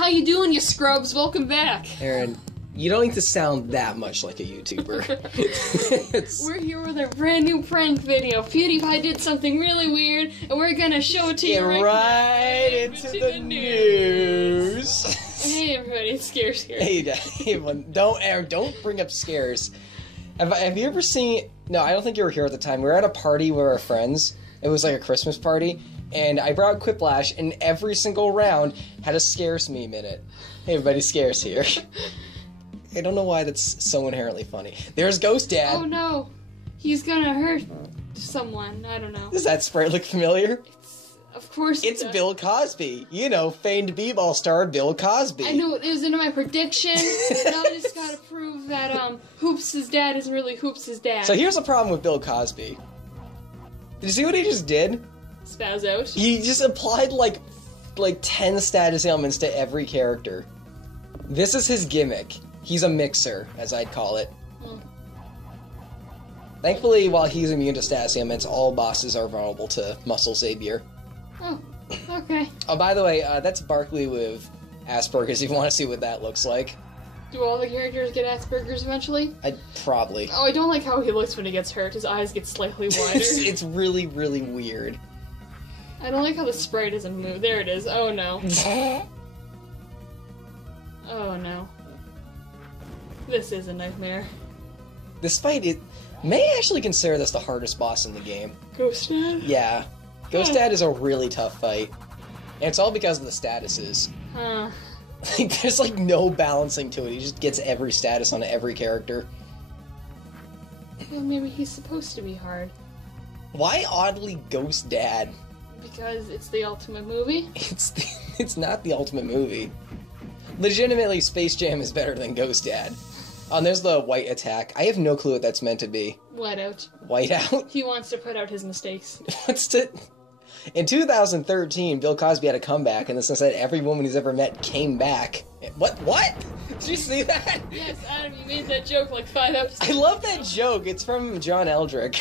How you doing, you scrubs? Welcome back. Aaron, you don't need to sound that much like a YouTuber. We're here with a brand new prank video. PewDiePie did something really weird, and we're gonna show it to you right into the news. Hey everybody, it's Scares here. Hey everyone, don't bring up Scares. Have you ever seen... No, I don't think you were here at the time. We were at a party with our friends. It was like a Christmas party. And I brought Quiplash, and every single round had a Scares meme in it. Hey everybody, Scares here. I don't know why that's so inherently funny. There's Ghost Dad. Oh no, he's gonna hurt someone. I don't know. Does that sprite look familiar? Of course it's Bill Cosby. You know, famed b-ball star Bill Cosby. I know, it was in my prediction. Now I just gotta prove that Hoops' dad isn't really Hoops' dad. So here's the problem with Bill Cosby. Did you see what he just did? Spaz out. He just applied like 10 status ailments to every character. This is his gimmick. He's a mixer, as I'd call it. Thankfully, while he's immune to status ailments, all bosses are vulnerable to Muscle Savior. Oh, okay. Oh, by the way, that's Barkley with Asperger's, if you want to see what that looks like. Do all the characters get Asperger's eventually? Probably. Oh, I don't like how he looks when he gets hurt. His eyes get slightly wider. It's really, really weird. I don't like how the sprite doesn't move. There it is. Oh no. Oh no. This is a nightmare. This fight, it may actually consider this the hardest boss in the game. Ghost Dad? Yeah. Ghost Dad is a really tough fight. And it's all because of the statuses. Huh. Like, there's like no balancing to it. He just gets every status on every character. Well, maybe he's supposed to be hard. Why oddly Ghost Dad? Because it's the ultimate movie? It's not the ultimate movie. Legitimately, Space Jam is better than Ghost Dad. Oh, and there's the white attack. I have no clue what that's meant to be. Whiteout. Whiteout? He wants to put out his mistakes. In 2013, Bill Cosby had a comeback in the sense that every woman he's ever met came back. What? Did you see that? Yes, Adam, you made that joke like 5 episodes I love that joke. It's from John Eldrick.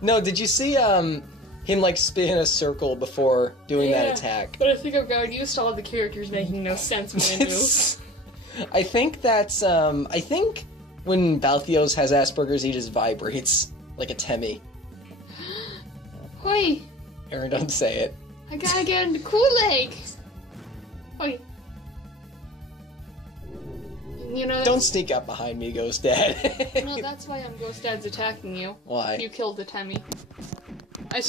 No, did you see him like spin in a circle before doing that attack? But I think I've gotten used to all the characters making no sense when they move. I think that's I think when Balthios has Asperger's, he just vibrates like a Temmie. Hoi! Aaron, don't say it. I gotta get into Kool-Aid! Hoi. You know, don't sneak up behind me, Ghost Dad. No, that's why Ghost Dad's attacking you. Why? You killed the Temmie.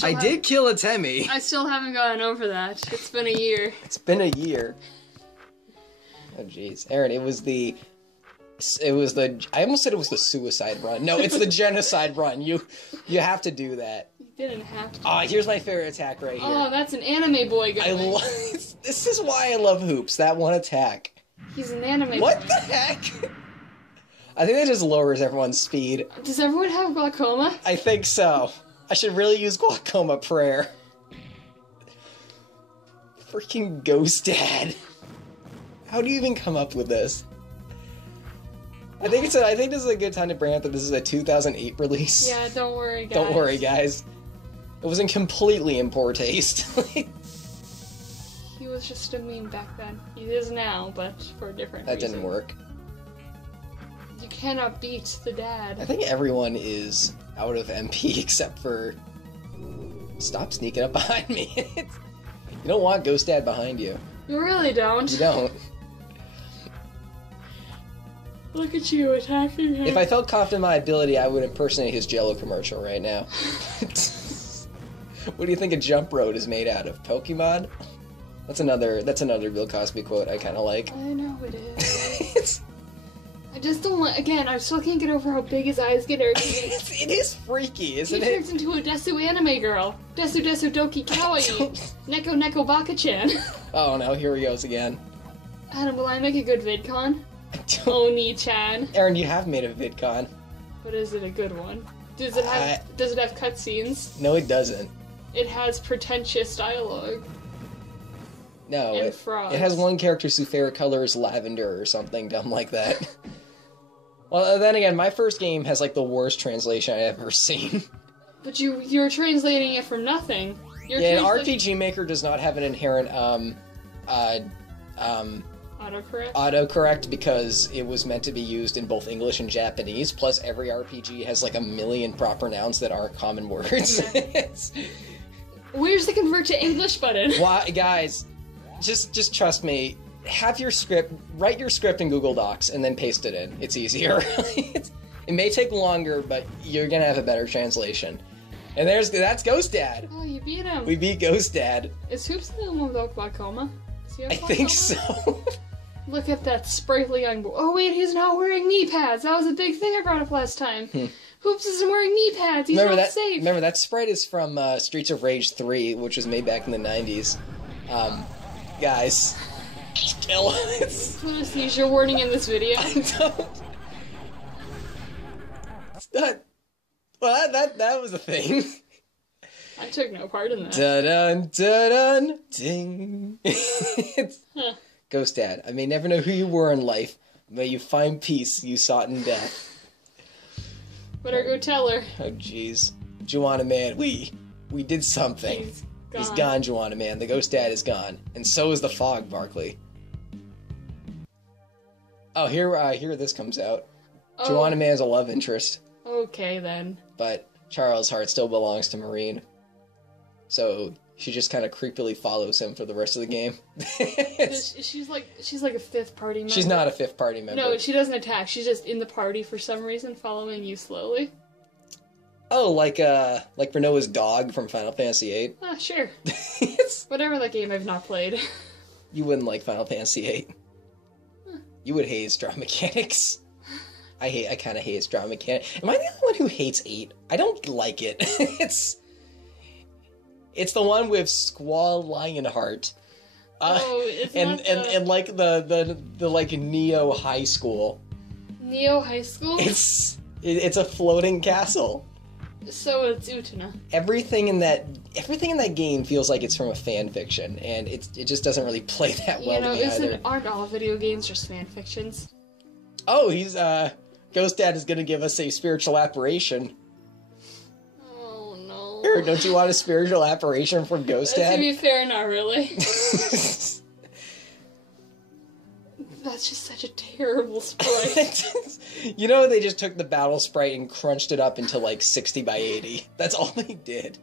I did kill a Temmie. I still haven't gotten over that. It's been a year. It's been a year. Oh jeez, Aaron, it was the I almost said it was the suicide run. No, it's the genocide run. You have to do that. You didn't have to. Ah, here's my favorite attack right here. Oh, that's an anime boy guy. This is why I love Hoops. That one attack. He's an anime. What the heck? I think that just lowers everyone's speed. Does everyone have glaucoma? I think so. I should really use glaucoma prayer. Freaking Ghost Dad. How do you even come up with this? I think this is a good time to bring up that this is a 2008 release. Yeah, don't worry, guys. Don't worry, guys. It wasn't completely in poor taste. He was just a meme back then. He is now, but for a different reason. That didn't work. You cannot beat the dad. I think everyone is out of MP except for... Stop sneaking up behind me. You don't want Ghost Dad behind you. You really don't. You don't. Look at you attacking him. If I felt confident in my ability, I would impersonate his Jell-O commercial right now. What do you think a jump road is made out of? Pokemon? That's another Bill Cosby quote I kind of like. I know it is. I just don't want... Again, I still can't get over how big his eyes get. It is freaky, isn't it? He turns into a Desu anime girl. Desu Desu Doki Kawaii. Neko Neko Baka-chan. Oh no, here he goes again. Adam, will I make a good VidCon? Oni-chan. Aaron, you have made a VidCon. But is it a good one? Does it have cutscenes? No, it doesn't. It has pretentious dialogue. No, and it has one character whose favorite color is lavender or something dumb like that. Well, then again, my first game has like the worst translation I've ever seen. But you're translating it from nothing. Yeah, an RPG Maker does not have an inherent autocorrect because it was meant to be used in both English and Japanese, plus every RPG has like a million proper nouns that aren't common words. Yeah. Where's the convert to English button? Why, guys, just trust me. Have your script, write your script in Google Docs and then paste it in. It's easier. It may take longer, but you're gonna have a better translation. And that's Ghost Dad. Oh, you beat him. We beat Ghost Dad. Is Hoops the one without glaucoma? I think so. Look at that sprightly young boy. Oh wait, he's not wearing knee pads. That was a big thing I brought up last time. Hoops isn't wearing knee pads. He's not safe. Remember, that sprite is from Streets of Rage 3, which was made back in the 90s. Guys, kill us. Put a seizure warning in this video. I don't. It's not. Well, that was a thing. I took no part in that. Da-dun, da-dun, ding. Ghost Dad, I may never know who you were in life. May you find peace you sought in death. Better go tell her. Oh, jeez. Joanna Man, we did something. He's gone, Joanna Man. The Ghost Dad is gone. And so is the fog, Barkley. Oh, here this comes out. Oh. Joanna Man's a love interest. Okay, then. But Charles' heart still belongs to Marine. So she just kind of creepily follows him for the rest of the game. She's like a fifth party member. She's not a fifth party member. No, she doesn't attack. She's just in the party for some reason, following you slowly. Oh, like Renoa's dog from Final Fantasy VIII? Ah, sure. Whatever that game I've not played. You wouldn't like Final Fantasy VIII. Huh. You would hate its draw mechanics. I kind of hate its draw mechanics. Am I the only one who hates 8? I don't like it. It's the one with Squall Lionheart. And like the like Neo High School. Neo High School? It's a floating castle. So it's Utena. Everything in that game feels like it's from a fan fiction, and it just doesn't really play that well to me either. Aren't all video games just fan fictions? Oh, Ghost Dad is gonna give us a spiritual apparition. Oh no. Or don't you want a spiritual apparition from Ghost Dad? To be fair, not really. That's just such a terrible sprite. You know, they just took the battle sprite and crunched it up into like 60 by 80. That's all they did.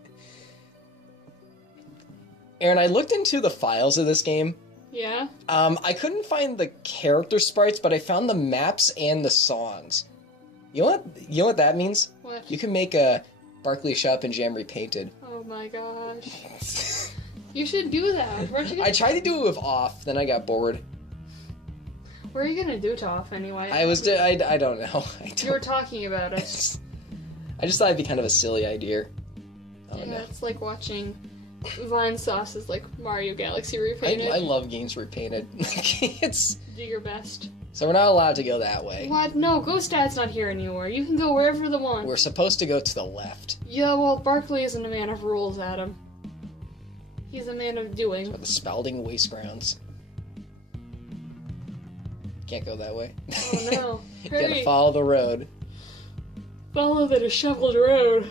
Aaron, I looked into the files of this game. Yeah? I couldn't find the character sprites, but I found the maps and the songs. You know what that means? What? You can make a Barkley Shop and Jam repainted. Oh my gosh. You should do that. I tried to do it with off, then I got bored. What are you gonna do to off anyway? I don't know. You were talking about it. I just thought it'd be kind of a silly idea. Yeah, it's like watching Vine Sauce's like Mario Galaxy repainted. I love games repainted. Do your best. So we're not allowed to go that way. What? No, Ghost Dad's not here anymore. You can go wherever the want. We're supposed to go to the left. Yeah, well, Barkley isn't a man of rules, Adam. He's a man of doing. So the Spalding Waste Grounds. Can't go that way. Oh no. Hurry. Gotta follow the road. Follow the disheveled road.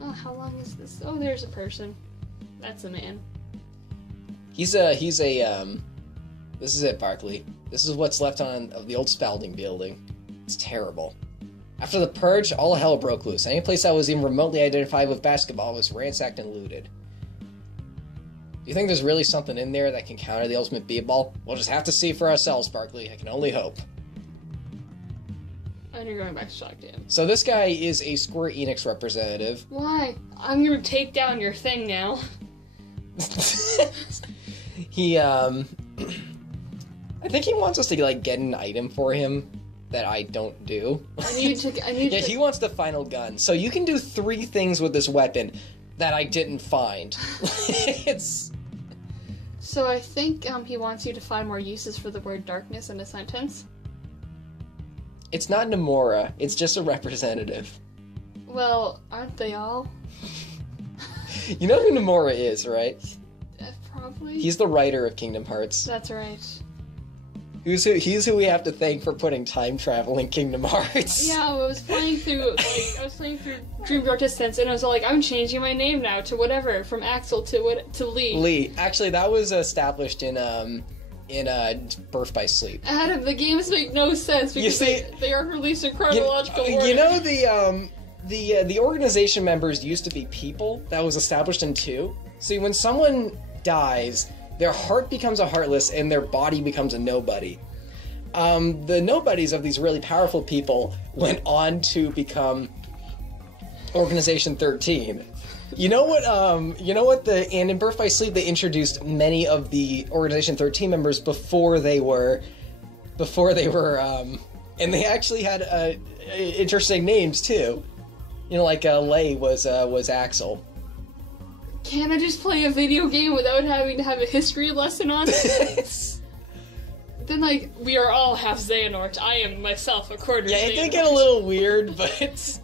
Oh, how long is this? Oh, there's a person. That's a man. This is it, Barkley. This is what's left of the old Spalding building. It's terrible. After the purge, all hell broke loose. Any place that was even remotely identified with basketball was ransacked and looted. Do you think there's really something in there that can counter the ultimate b-ball? We'll just have to see for ourselves, Barkley. I can only hope. And you're going back to Shockdam. So this guy is a Square Enix representative. Why? I'm gonna take down your thing now. I think he wants us to like get an item for him that I don't do. He wants the final gun. So you can do 3 things with this weapon that I didn't find. So I think he wants you to find more uses for the word darkness in a sentence. It's not Nomura, it's just a representative. Well, aren't they all? You know who Nomura is, right? Probably. He's the writer of Kingdom Hearts. That's right. He's who we have to thank for putting time travel in Kingdom Hearts. Yeah, I was playing through Dream Drop Distance, and I was like, I'm changing my name now to whatever, from Axel to Lee. Lee. Actually, that was established in Birth by Sleep. Adam, the games make no sense because they aren't released in chronological order. You know the organization members used to be people. That was established in 2. See, when someone dies, their heart becomes a heartless and their body becomes a nobody. The nobodies of these really powerful people went on to become Organization 13. You know what? And in Birth by Sleep, they introduced many of the Organization 13 members before they were, and they actually had interesting names too. You know, like Lei was Axel. Can't I just play a video game without having to have a history lesson on it? Then, like, we are all half Xehanort. I am myself a quarter Xehanort. It did get a little weird, but it's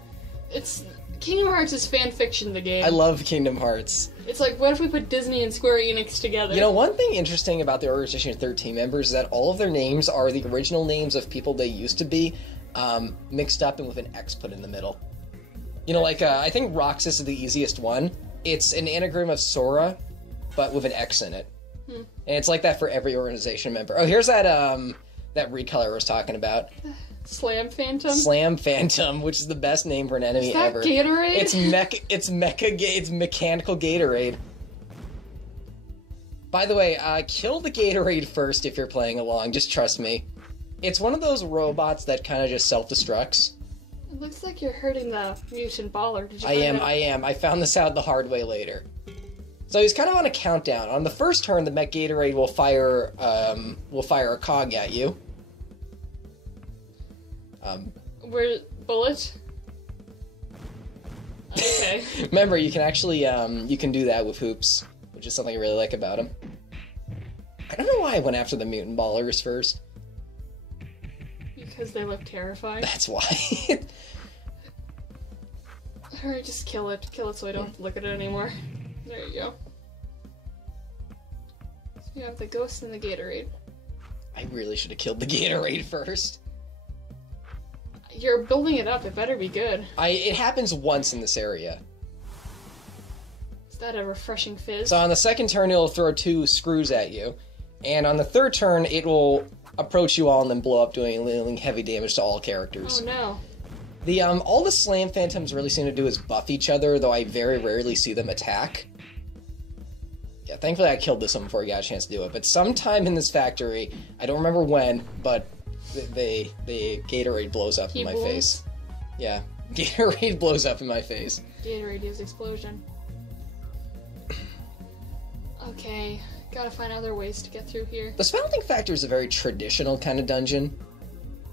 Kingdom Hearts is fan fiction, the game. I love Kingdom Hearts. It's like, what if we put Disney and Square Enix together? You know, one thing interesting about the Organization 13 members is that all of their names are the original names of people they used to be, mixed up and with an X put in the middle. You know, like, I think Roxas is the easiest one. It's an anagram of Sora, but with an X in it. And it's like that for every organization member. Oh, here's that recolor I was talking about. Slam Phantom? Slam Phantom, which is the best name for an enemy ever. Is that Gatorade? It's mechanical Gatorade. By the way, kill the Gatorade first if you're playing along, just trust me. It's one of those robots that kind of just self-destructs. It looks like you're hurting the mutant baller. Did you I am. I found this out the hard way later. So he's kind of on a countdown. On the first turn, the Mech Gatorade will fire a cog at you. Where bullet? Okay. Remember, you can actually you can do that with hoops, which is something I really like about him. I don't know why I went after the mutant ballers first. Because they look terrifying. That's why. Alright, just kill it. Kill it so I don't have to look at it anymore. There you go. So we have the ghost and the Gatorade. I really should have killed the Gatorade first. You're building it up. It better be good. It happens once in this area. Is that a refreshing fizz? So on the second turn, it'll throw 2 screws at you. And on the third turn, it will approach you all and then blow up, dealing heavy damage to all characters. Oh no. All the Slam Phantoms really seem to do is buff each other, though I very rarely see them attack. Yeah, thankfully I killed this one before I got a chance to do it. But sometime in this factory, I don't remember when, but the Gatorade blows up in my face. Yeah, Gatorade blows up in my face. Gatorade is explosion. Okay, gotta find other ways to get through here. The Smelting Factory is a very traditional kind of dungeon.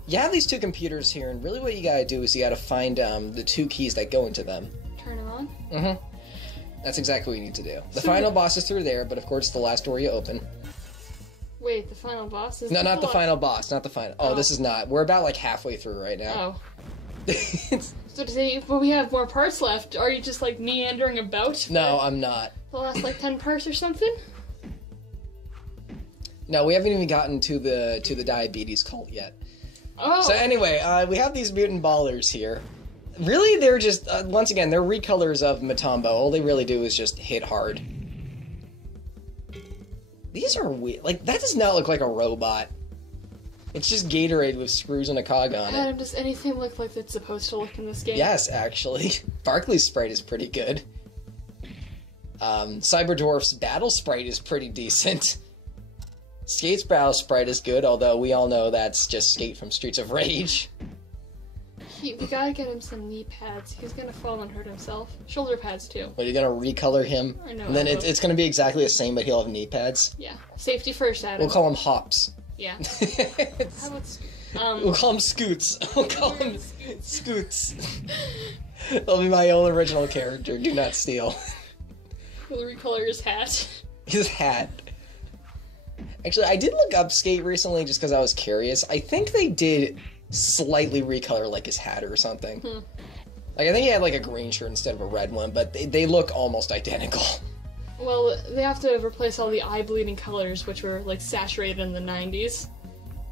You have these 2 computers here, and really what you gotta do is you gotta find the 2 keys that go into them. Turn them on? Mm-hmm. That's exactly what you need to do. The final boss is through there, but of course it's the last door you open. Wait, the final boss is... No, not the final boss, not the final... Oh, this is not. We're about, like, halfway through right now. Oh. So to say, but we have more parts left. Are you just, like, meandering about? No, I'm not. The last, like, 10 parts or something? No, we haven't even gotten to the diabetes cult yet. Oh. So anyway, we have these mutant ballers here. Really, they're just, once again, they're recolors of Matombo. All they really do is just hit hard. These are weird. Like, that does not look like a robot. It's just Gatorade with screws and a cog on it. Adam, does anything look like it's supposed to look in this game? Yes, actually. Barkley's sprite is pretty good. Cyberdwarf's battle sprite is pretty decent. Skate's battle sprite is good, although we all know that's just Skate from Streets of Rage. We gotta get him some knee pads. He's gonna fall and hurt himself. Shoulder pads, too. What, are you gonna recolor him? I know. And then it's gonna be exactly the same, but he'll have knee pads? Yeah. Safety first, Adam. We'll call him Hops. Yeah. How about... We'll call him Scoots. We'll call him Scoots. That'll be my own original character. Do not steal. We'll recolor his hat. His hat. Actually, I did look up Skate recently just because I was curious. I think they did slightly recolor, like, his hat or something. Like, I think he had, like, a green shirt instead of a red one, but they look almost identical. Well, they have to replace all the eye-bleeding colors, which were, like, saturated in the 90s.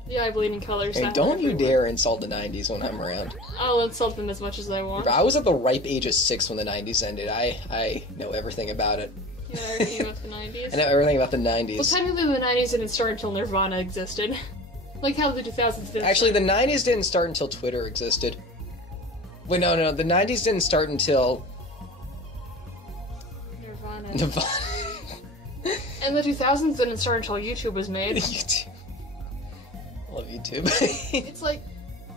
Yeah, I bleed in colors. Hey, don't you dare insult the 90s when I'm around. I'll insult them as much as I want. I was at the ripe age of 6 when the 90s ended. I know everything about it. You know everything about the 90s? I know everything about the 90s. Well, technically the 90s didn't start until Nirvana existed. Like how the 2000s did. Actually, the 90s didn't start until Twitter existed. Wait, no, the 90s didn't start until... Nirvana. And the 2000s didn't start until YouTube was made. YouTube. I love YouTube. It's like,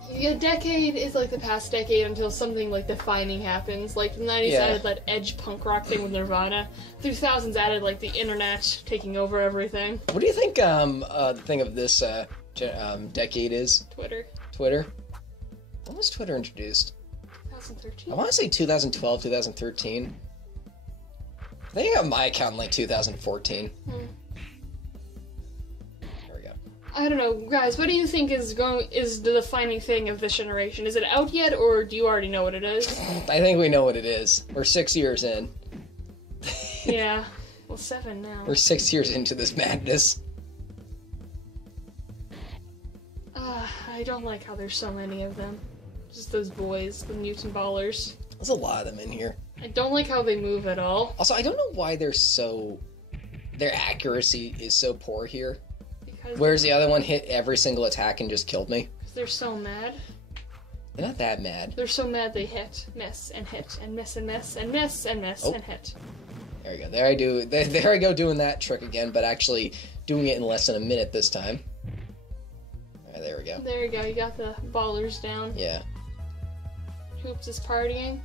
a decade is like the past decade until something like defining happens. Like the 90s added that edge punk rock thing with Nirvana. The 2000s added like the internet taking over everything. What do you think the thing of this decade is? Twitter? When was Twitter introduced? 2013? I want to say 2012, 2013. I think I got my account in like 2014. There we go. I don't know, guys. What do you think is the defining thing of this generation? Is it out yet, or do you already know what it is? I think we know what it is. We're 6 years in. Yeah. Well, 7 now. We're 6 years into this madness. I don't like how there's so many of them. Just those boys, the mutant ballers. There's a lot of them in here. I don't like how they move at all. Also, I don't know why their accuracy is so poor here. Because Whereas the other one hit every single attack and just killed me. they're so mad. They're not that mad. They're so mad they hit, miss, and hit, and miss, and miss, and miss, and miss, and hit. There we go. There I go doing that trick again, but actually doing it in less than a minute this time. Alright, there we go. There you go, you got the ballers down. Yeah. Hoops is partying.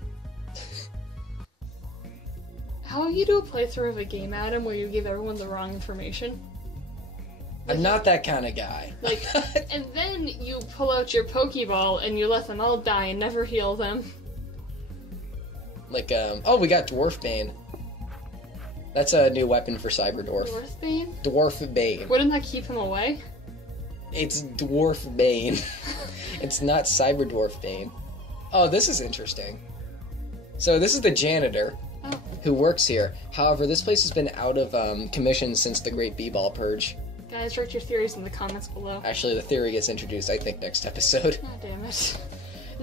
How you do a playthrough of a game, Adam, where you give everyone the wrong information? I'm not that kind of guy. Like, and then you pull out your Pokeball and you let them all die and never heal them. Like, oh, we got Dwarf Bane. That's a new weapon for Cyber Dwarf. Dwarf Bane? Dwarf Bane. Wouldn't that keep him away? It's Dwarf Bane. It's not Cyber Dwarf Bane. Oh, this is interesting. So this is the janitor who works here. However, this place has been out of commission since the Great B-Ball Purge. Guys, write your theories in the comments below. Actually, the theory gets introduced, I think, next episode. God damn it.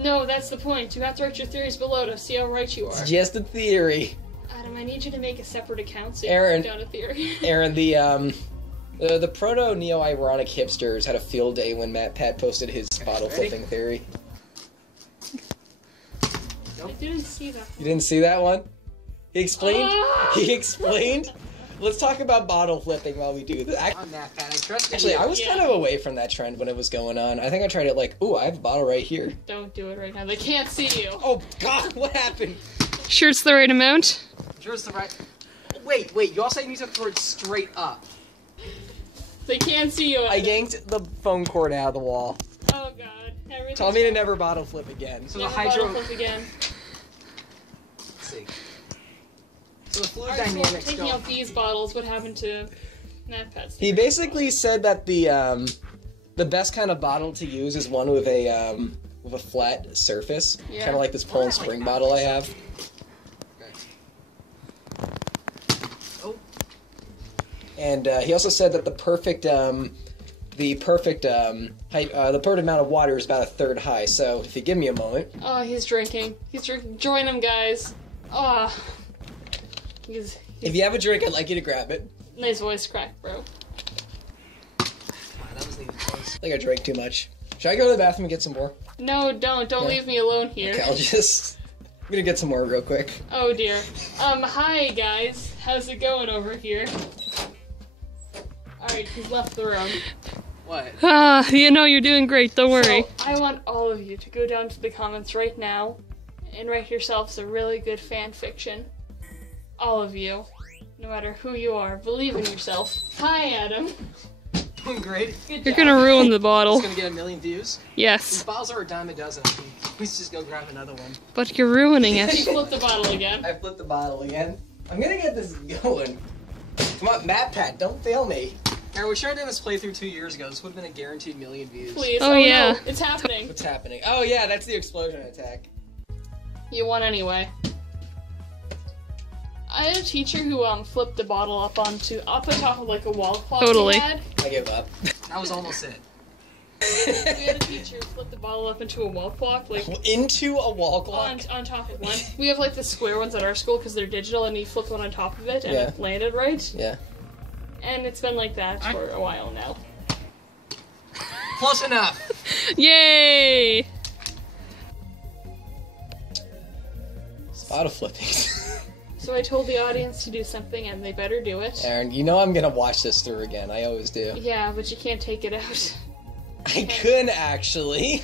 No, that's the point. You have to write your theories below to see how right you are. It's just a theory. Adam, I need you to make a separate account so you Aaron, can write down a theory. Aaron, the proto-neo-ironic hipsters had a field day when Matt Pat posted his bottle flipping theory. I didn't see that. You didn't see that one? He explained. He explained. Let's talk about bottle flipping while we do this. Actually, I was kind of away from that trend when it was going on. I think I tried it like, ooh, I have a bottle right here. Don't do it right now. They can't see you. Oh, God, what happened? Sure it's the right amount? Sure it's the right... Wait, you also need to throw it straight up. They can't see you. I yanked the phone cord out of the wall. Oh, God. Told me to never bottle flip again. So never the hydro... bottle flip again. Let's see. So the fluid Alright, so dynamics taking don't... out these bottles, what happened to Matt Pat's? He basically said that the best kind of bottle to use is one with a flat surface, kind of like this Poland Spring bottle I have. Oh. And he also said that the perfect height, the perfect amount of water is about a third high. So if you give me a moment. Oh, he's drinking. He's drinking. Join him, guys. Ah. If you have a drink, I'd like you to grab it. Nice voice crack, bro. I think I drank too much. Should I go to the bathroom and get some more? No, don't. Don't leave me alone here. Okay, I'm gonna get some more real quick. Oh dear. Hi guys. How's it going over here? Alright, he's left the room. What? You're doing great. Don't worry. So, I want all of you to go down to the comments right now and write yourselves a really good fan fiction. All of you. No matter who you are. Believe in yourself. Hi, Adam. Doing great. Good You're job. Gonna ruin the bottle. It's gonna get 1 million views? Yes. These bottles are a dime a dozen. Please just go grab another one. But you're ruining it. You flipped the bottle again. I flipped the bottle again. I'm gonna get this going. Come on, Matt Pat, don't fail me. Aaron, we should have done this playthrough 2 years ago. This would have been a guaranteed 1 million views. Please. Oh yeah. No, it's happening. What's happening? Oh yeah, that's the explosion attack. You won anyway. I had a teacher who flipped the bottle up on top of like a wall clock. Totally. I give up. That was almost it. We had a teacher flip the bottle up into a wall clock, like into a wall clock on top of one. We have like the square ones at our school because they're digital, and he flipped one on top of it, and it landed right. Yeah. And it's been like that for a while now. Close enough. Yay! Bottle flipping. So I told the audience to do something, and they better do it. Aaron, you know I'm gonna watch this through again. I always do. Yeah, but you can't take it out. I could actually.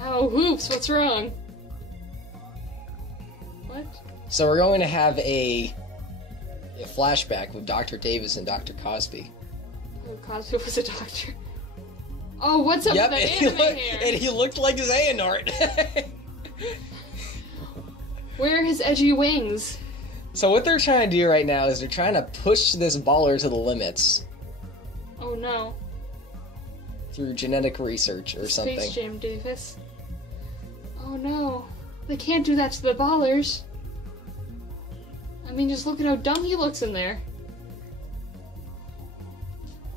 Ow, whoops, what's wrong? What? So we're going to have a flashback with Dr. Davis and Dr. Cosby. Oh, Cosby was a doctor. Oh, what's up with that anime hair? And he looked like Xehanort. Where are his edgy wings? So what they're trying to do right now is they're trying to push this baller to the limits. Oh no. Through genetic research or something. Space Jam Davis. Oh no. They can't do that to the ballers. I mean, just look at how dumb he looks in there.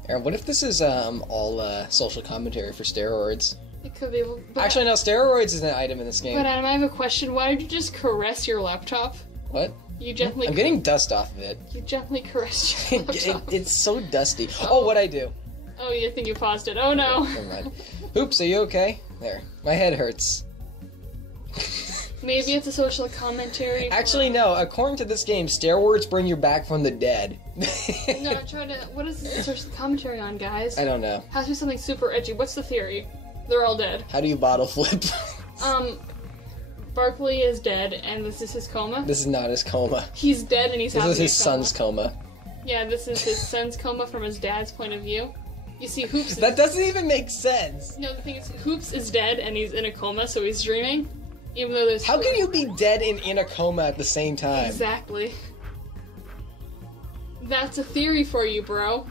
Aaron, what if this is all social commentary for steroids? It could be. Actually, no, steroids is an item in this game. But Adam, I have a question. Why did you just caress your laptop? What? You gently. I'm getting dust off of it. You gently caressed your laptop. It's so dusty. Oh, what'd I do? Oh, you think you paused it. Oh no. Never mind. Oops, are you okay? There. My head hurts. Maybe it's a social commentary. Actually, no. According to this game, steroids bring you back from the dead. No, try to. What is the social commentary on, guys? I don't know. Has to be something super edgy. What's the theory? They're all dead. How do you bottle flip? Barkley is dead, and this is his coma. This is not his coma. He's dead, and he's having This is his son's coma. Yeah, this is his son's coma from his dad's point of view. You see, Hoops. That doesn't even make sense. No, the thing is, Hoops is dead, and he's in a coma, so he's dreaming. Even though there's. How can you be dead and in a coma at the same time? Exactly. That's a theory for you, bro.